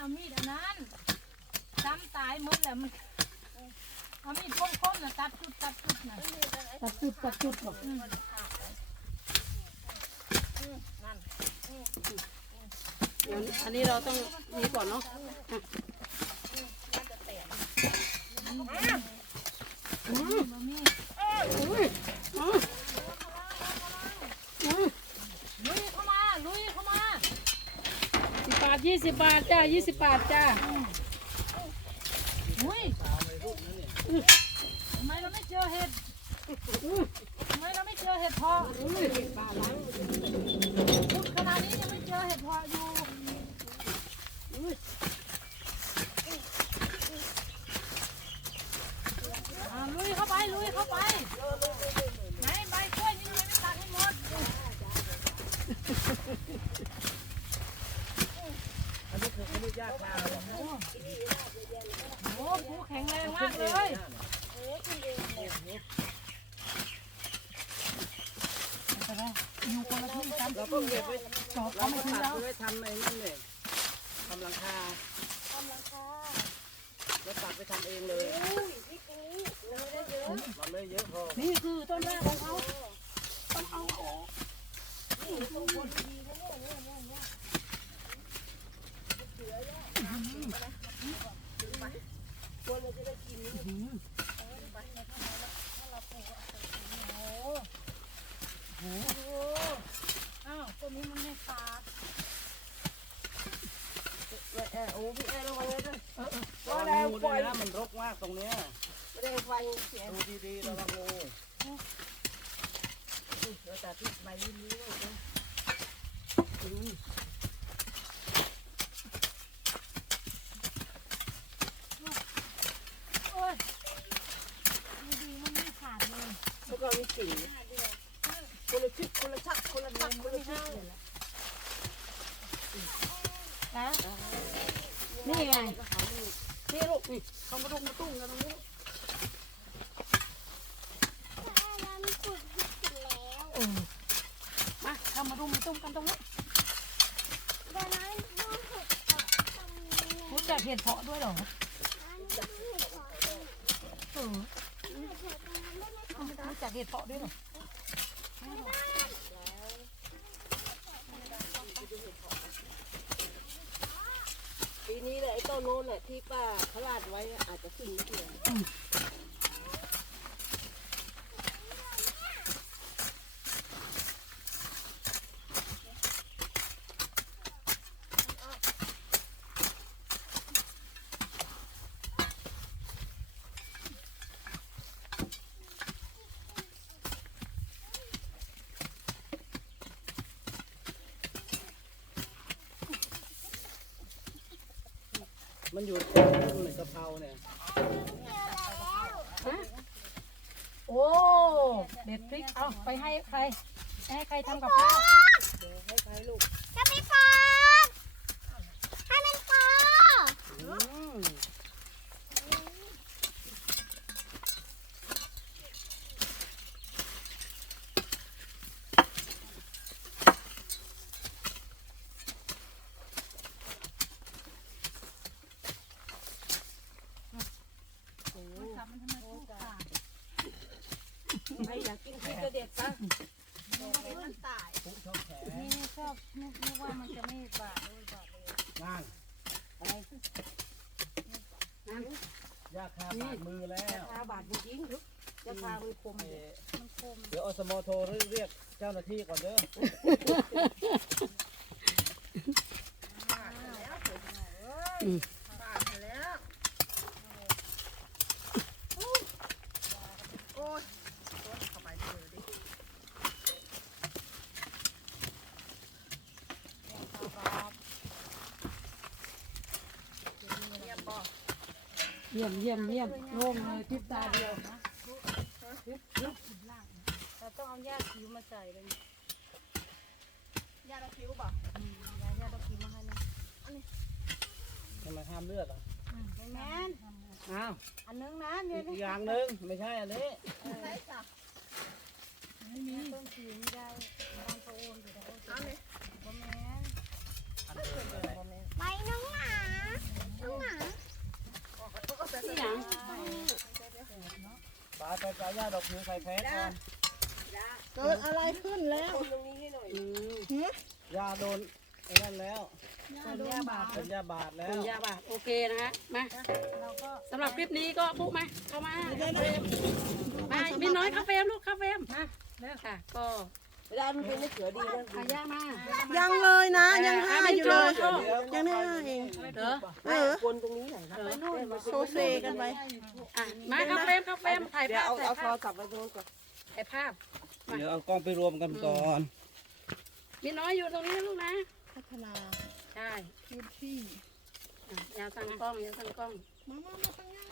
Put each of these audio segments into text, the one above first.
เอามีดอันนั้นจำตายหมดแล้วมันเอามีดคมๆน่ะตัดจุดตัดจุดน่ะตัดจุดตัดจุดบอกอืมเดี๋ยวอันนี้เราต้องนี้ก่อนเนาะบ่มีอุ้ยอืมอืม ลุยเข้ามา ลุยเข้ามา สิบบาท ยี่สิบบาทจ้ายี่สิบบาทจ้าอุ้ยทำไมเราไม่เจอเห็ดทำไมเราไม่เจอเห็ดพอุ้ยปลาล้างพูดขนาดนี้ยังไม่เจอเห็ดพออยู่ อ่าลุยเข้าไป ลุยเข้าไป ไหนใบกล้วยนี่ยังไม่ตัดให้หมด อัน นี้คือเขาเรียกยาคาเหรอโอ้ผูแข็งแรงมากเลยอยู่คนละที่กันเราก็เก็บไว้จอบเราเขาไม่ก็ทิ้งตัดแล้วไว้ทำไอ้นั่นเลยทำหลังคาแล้วตัดไปทำเองเลยมันไม่เยอะพอนี่คือต้นแรกของเขาอ้า วตัวนี้มันไม่ขาดโอ้พี่แอร์ระวังเลยด้วยระวังงูด้วยนะมันรกมากตรงเนี้ยไม่ได้ไฟดูดีๆระวังงูเดี๋ยวตัดที่ใบยิ้มนี้ไว้นะ โอ้ยไม่ดีมันไม่ขาดเลย แล้วก็มีกิ่งคนละชิดคนละชักคนละชักคนละชิดเลยนะนี่ไงนี่ลูกนี่เขามาดุงมาตุ้งกันตรงนี้เออมาเขามาดุงมาตุ้งกันตรงนี้รู้จักเห็ดเพาะด้วยเหรอเออ รู้จักเห็ดเพาะด้วยเหรอปีนี้แหละไอ้ต้นโน้นแหละที่ป้าขลาดไว้อะอาจจะขึ้นนิดเดียว มันอยู่ตรงต้นเลยกะเพราเนี่ยโอ้เด็ดพริกเอาไปให้ใครให้ใครทำกับข้าวให้ใครลูกจะไม่พอให้มันพอ อืม จับมันทำไมพูดค่ะ ใครอยากกินพริกกระเด็ดซะปุ๊ชอบแขนนี่ชอบนึกนึกว่ามันจะไม่บาดเลยบาดเลยนั่งยาคาบาดมือแล้วคาบาดจริงๆลูกจะคามันคมเอ่อมันคมเดี๋ยวอสมโทรเรียกเจ้าหน้าที่ก่อนเด้อ เยี่ยมเยี่ยมเยี่ยมโล่งเลยพริบตาเดียวนะเราต้องเอาหญ้าคิ้วมาใส่เลยยาตะคิ้วป่ะอืมหญ้าหญ้าตะคิ้วมาให้นะทำไมห้ามเลือดอะไม่แม่นอ้าวอันนึงนะเนี่อียกอย่างหนึ่งไม่ใช่อันนี้ไม่มีต้นคิ้วไม่ได้บางตะโอนอยู่แต่โอนบ่แม่นอันเดิมเลยไปน้องหมา สายยาดอกผิวใส่แพ้ก่อนเกิดอะไรขึ้นแล้วอืมยาโดนไอ้นั่นแล้วต้นยาบาดเป็นยาบาดแล้คุวณยาบาทโอเคนะฮะมาเราก็สำหรับคลิปนี้ก็ปุ๊มาเข้ามาเข้าเฟรมมามีน้อยเข้าเฟรมลูกเข้าเฟรมมาเร็วค่ะก็ เวลามันเป็นมะเขือดีนะขายามายังเลยนะ ยังห้าอยู่เลยโชว์ยังได้ห้าเองเหรอเออวนตรงนี้หน่อยนะโซเซกันไปอะมาเข้าเฟรมเข้าเฟรมถ่ายเดี๋ยวภาพเอาถ่ายเอาโทภารพศัพท์ไปตรงนู้นก่อนถ่ายภาพเดี๋ยวเอากล้องไปรวมกันก่อนมีน้อยอยู่ตรงนี้นะลูกนะพัฒนาใช่พื้นที่อะอย่าสั่งกล้องอย่าสั่งกล้องมามามาทางนี้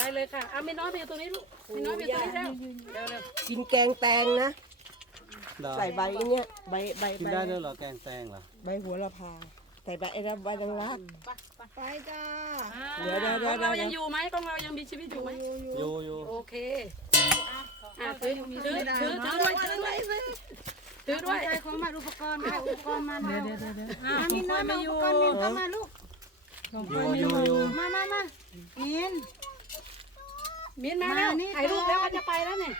ได้เลยค่ะอะมีน้อยไปอยู่ตรงนี้ลูกมีน้อยไปอยู่ตรงนี้แล้วเร็วเร็วกินแกงแตงนะใส่ใบอันเนี้ยใบใบกินใบได้ด้วยเหรอแกงแตงเหรอใบหัวละพา ใส่ใบไอ้ใบดังรักไปจ้าเดี๋ยวเดี๋ยวกเดี๋ล้ยอวงเรายังอยู่ไหมกล้องเรายังมีชีวิตอยู่ไหมอยู่อยู่โอเคอะถือถือถือถือด้วยถือด้วยถือด้วย ใจของมาอุปกรณ์ค่ะอุปกรณ์มาเดี๋ยวเดี๋ยวเดี๋ยวอ่ามีน้อยมาอุปกรณ์มีเข้ามาลูกอยู่อยู่อยู่มามามาเห็น มินมาแล้วมานี่ถ่ายรูปแล้วก็จะไปแล้วเนี่ย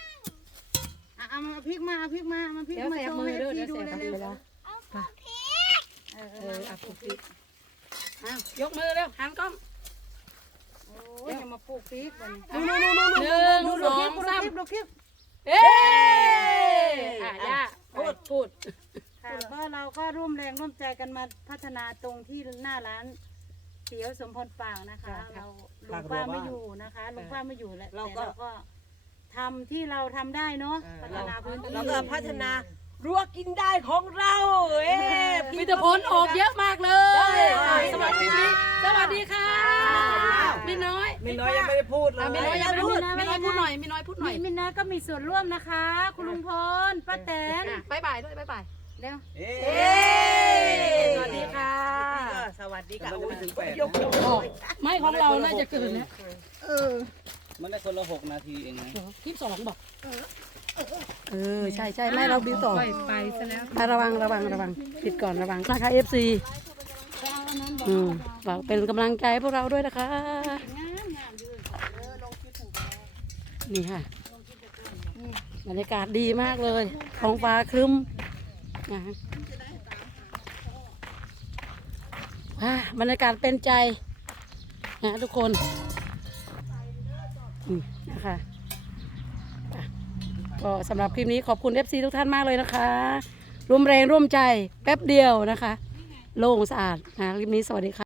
อะเอามาพริกมาเอาพริกมาเอามาพริกเดี๋ยวมาแสบโชว์มือให้เด้อพี่เดี๋ยวดูแสบเร็วมือแล้วๆเออเอออะปลุกปิดอ้าวยกมือเร็วหันกล้องโอ้ยอย่ามาปลูกพริกมันหนึ่งสองสามดูคลิปเอ๊อะย่าพูดพูด ค่ะก็เราก็ร่วมแรงร่วมใจกันมาพัฒนาตรงที่หน้าร้าน เตี๋ยวสมพรปางนะคะ เราลุงป้าไม่อยู่นะคะลุงป้าไม่อยู่แล้วแต่เราก็ทำที่เราทำได้เนาะพัฒนาพื้นที่เราก็พัฒนารั้วกินได้ของเราเอ๊ะมีแต่ผลออกเยอะมากเลยอะสวัสดีสวัสดีค่ะมินน้อยมีน้อยยังไม่ได้พูดเลอะยมินน้อยยังไม่พูดมินน้อยพูดหน่อยมินน้อยพูดหน่อยมีมินนะก็มีส่วนร่วมนะคะ คุณลุงพลป้าแตนอะบายบายด้วยบายบายเร็วเอ๊สวัสดีค่ะ สวัสดีแต่ค่ะมันยังไม่ถึงแปดยกยกไม่ของเราน่าจะเกินแล้วเออ มันได้คนละหกนาทีเองนะคลิปสองบอกเออใช่ใช่ไม่เราบิวต่อไปไปซะแล้วอะระวังระวังระวังปิดก่อนระวังนะคะ FC อืมฝากเป็นกำลังใจให้พวกเราด้วยนะคะนี่ค่ะบรรยากาศดีมากเลยท้องฟ้าครึ้มนะฮะอ่า บรรยากาศเป็นใจนะทุกคนนะคะอะก็สำหรับคลิปนี้ขอบคุณ FC ทุกท่านมากเลยนะคะ ร่วมแรงร่วมใจแป๊บเดียวนะคะ โล่งสะอาดนะคลิปนี้สวัสดีค่ะ